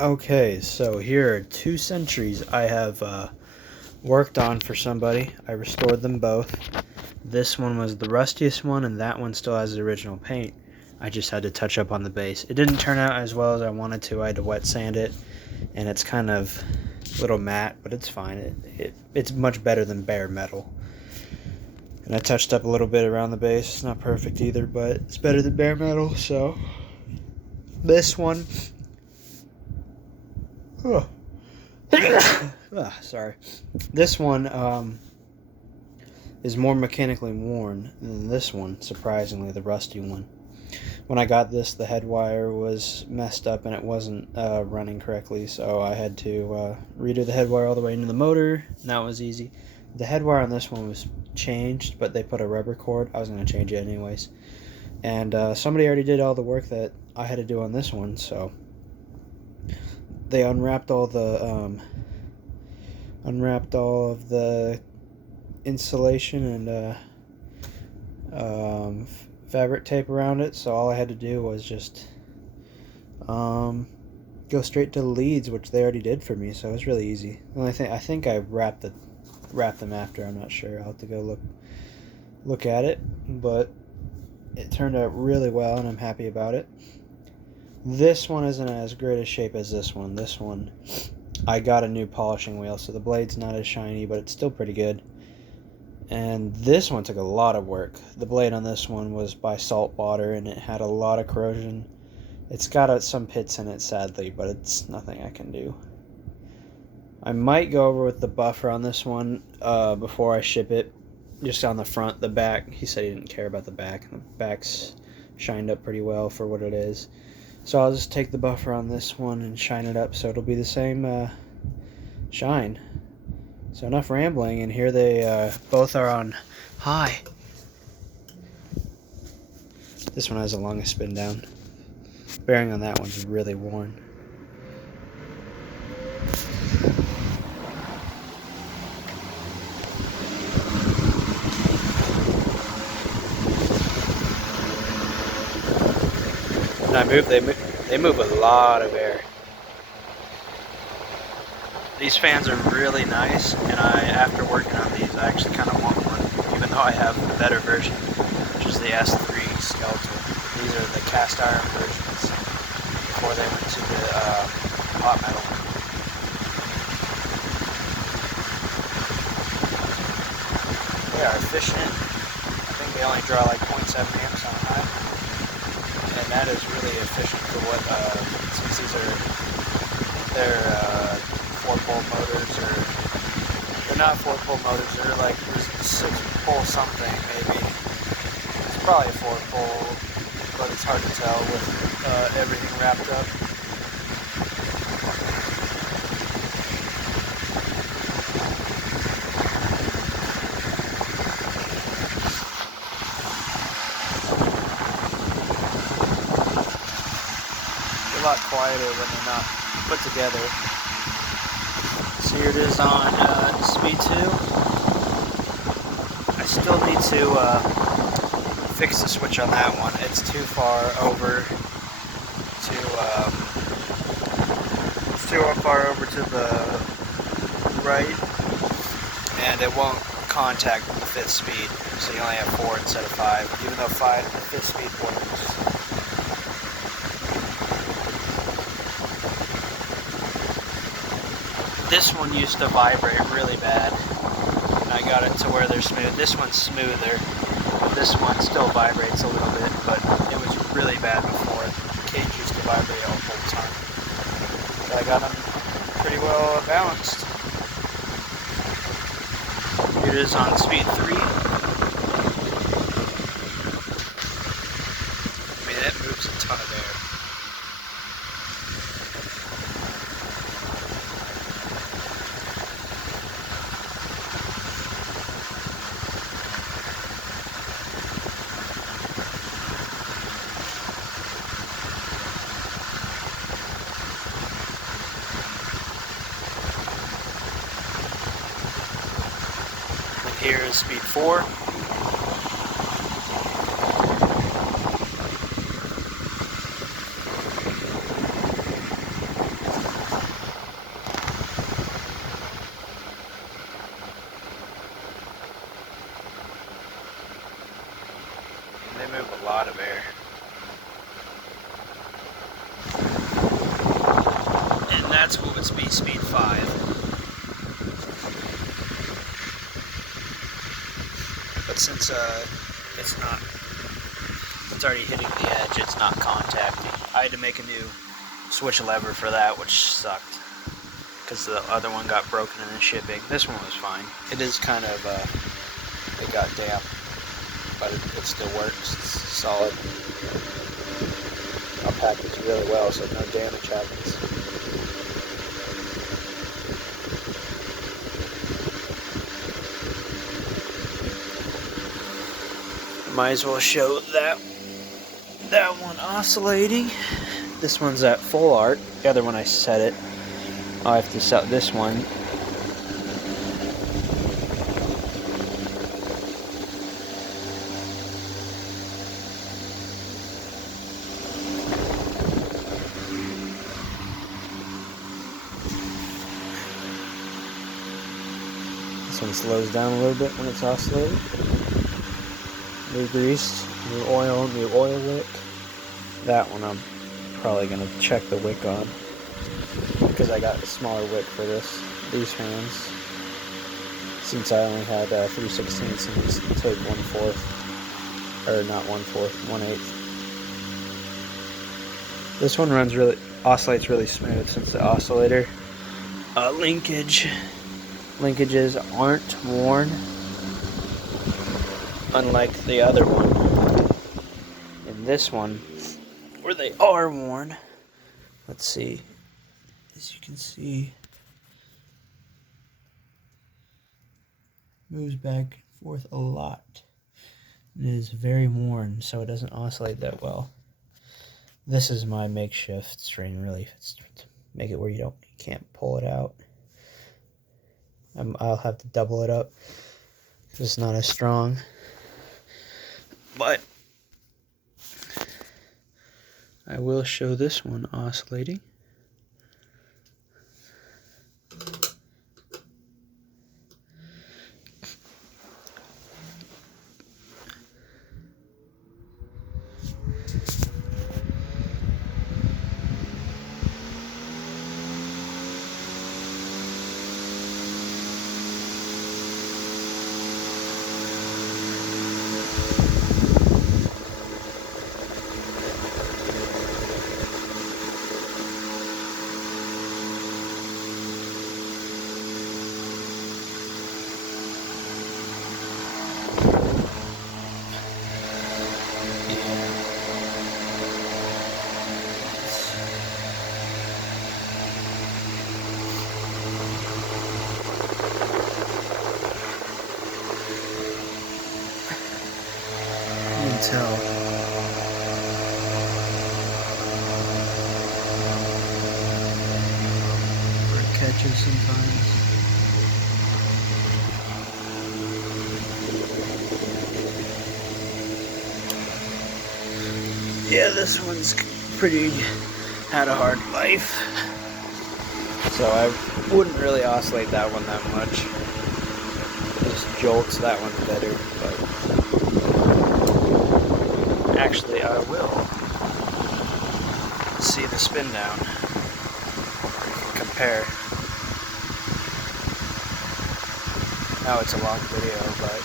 Okay, so here are two sentries I have worked on for somebody. I restored them both. This one was the rustiest one, and that one still has the original paint. I just had to touch up on the base. It didn't turn out as well as I wanted to. I had to wet sand it, and it's kind of a little matte, but it's fine. It's much better than bare metal. And I touched up a little bit around the base. It's not perfect either, but it's better than bare metal, so this one... Oh. Sorry. This one is more mechanically worn than this one, surprisingly, the rusty one. When I got this, the head wire was messed up and it wasn't running correctly, so I had to redo the head wire all the way into the motor, and that was easy. The head wire on this one was changed, but they put a rubber cord. I was going to change it anyways. And somebody already did all the work that I had to do on this one, so... They unwrapped all of the insulation and fabric tape around it. So all I had to do was just go straight to the leads, which they already did for me. So it was really easy. The only thing, I think I wrapped them after. I'm not sure. I'll have to go look at it, but it turned out really well, and I'm happy about it. This one isn't as great a shape as this one. This one, I got a new polishing wheel, so the blade's not as shiny, but it's still pretty good. And this one took a lot of work. The blade on this one was by salt water, and it had a lot of corrosion. It's got some pits in it, sadly, but it's nothing I can do. I might go over with the buffer on this one before I ship it, just on the front. The back, he said he didn't care about the back. The back's shined up pretty well for what it is. So I'll just take the buffer on this one and shine it up so it'll be the same shine. So enough rambling, and here they both are on high. This one has the longest spin down. Bearing on that one's really worn. When I move, they move a lot of air. These fans are really nice, and after working on these, I actually kind of want one, even though I have the better version, which is the s3 skeletal. These are the cast iron versions before they went to the hot metal. They are efficient. I think they only draw like 0.7 amps on high. And that is really efficient for what, since these are, they're 4-pole motors, or they're not 4-pole motors, they're like 6-pole something maybe. It's probably a 4-pole, but it's hard to tell with everything wrapped up. A lot quieter when they're not put together. So here it is on speed 2. I still need to fix the switch on that one. It's too far over to the right, and it won't contact the 5th speed. So you only have 4 instead of 5, even though the 5th speed works. This one used to vibrate really bad, and I got it to where they're smooth. This one's smoother. This one still vibrates a little bit, but it was really bad before. The cage used to vibrate all the time. But I got them pretty well balanced. Here it is on speed 3. I mean, it moves a ton of air. Here is speed 4. that's moving speed 5. But since it's already hitting the edge, it's not contacting. I had to make a new switch lever for that, which sucked, because the other one got broken in the shipping. This one was fine. It is kind of, it got damp, but it still works. It's solid. I'll pack this really well so no damage happens. Might as well show that one oscillating. This one's at full arc. The other one I set it. I'll have to set this one. This one slows down a little bit when it's oscillating. New grease, new oil wick. That one I'm probably going to check the wick on, because I got a smaller wick for these fans, since I only had 3/16 and take 1/4, or not 1/4, 1/8. This one oscillates really smooth, since the oscillator linkages aren't worn, unlike the other one. In this one, where they are worn, let's see, as you can see, moves back and forth a lot. It is very worn, so it doesn't oscillate that well. This is my makeshift string, really, to make it where you can't pull it out. I'll have to double it up, because it's not as strong. But I will show this one oscillating. Tell. Or it catches sometimes. Yeah, this one's had a hard life. So I wouldn't really oscillate that one that much. Just jolts that one better, but actually, I will see the spin down. Compare. Now it's a long video, but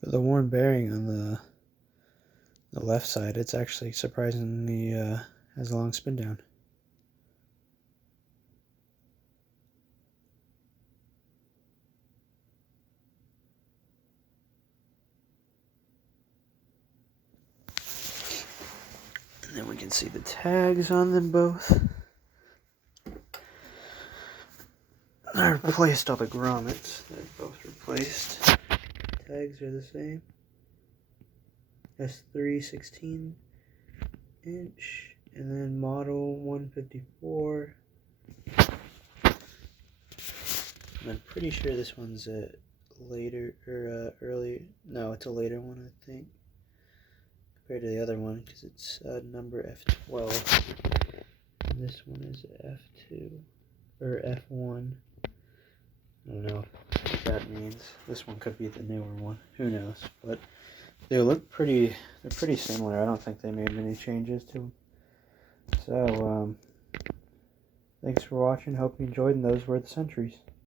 for the worn bearing on the left side, it's actually surprisingly has a long spin down. And then we can see the tags on them both. I replaced all the grommets. They're both replaced. Tags are the same. S3-16 inch, and then model 154. I'm pretty sure this one's a later or early. No, it's a later one, I think, compared to the other one, because it's number F12. And this one is F2 or F1. I don't know what that means. This one could be the newer one. Who knows? But they look pretty. They're pretty similar. I don't think they made many changes to them. So, thanks for watching. Hope you enjoyed, and those were the Centuries.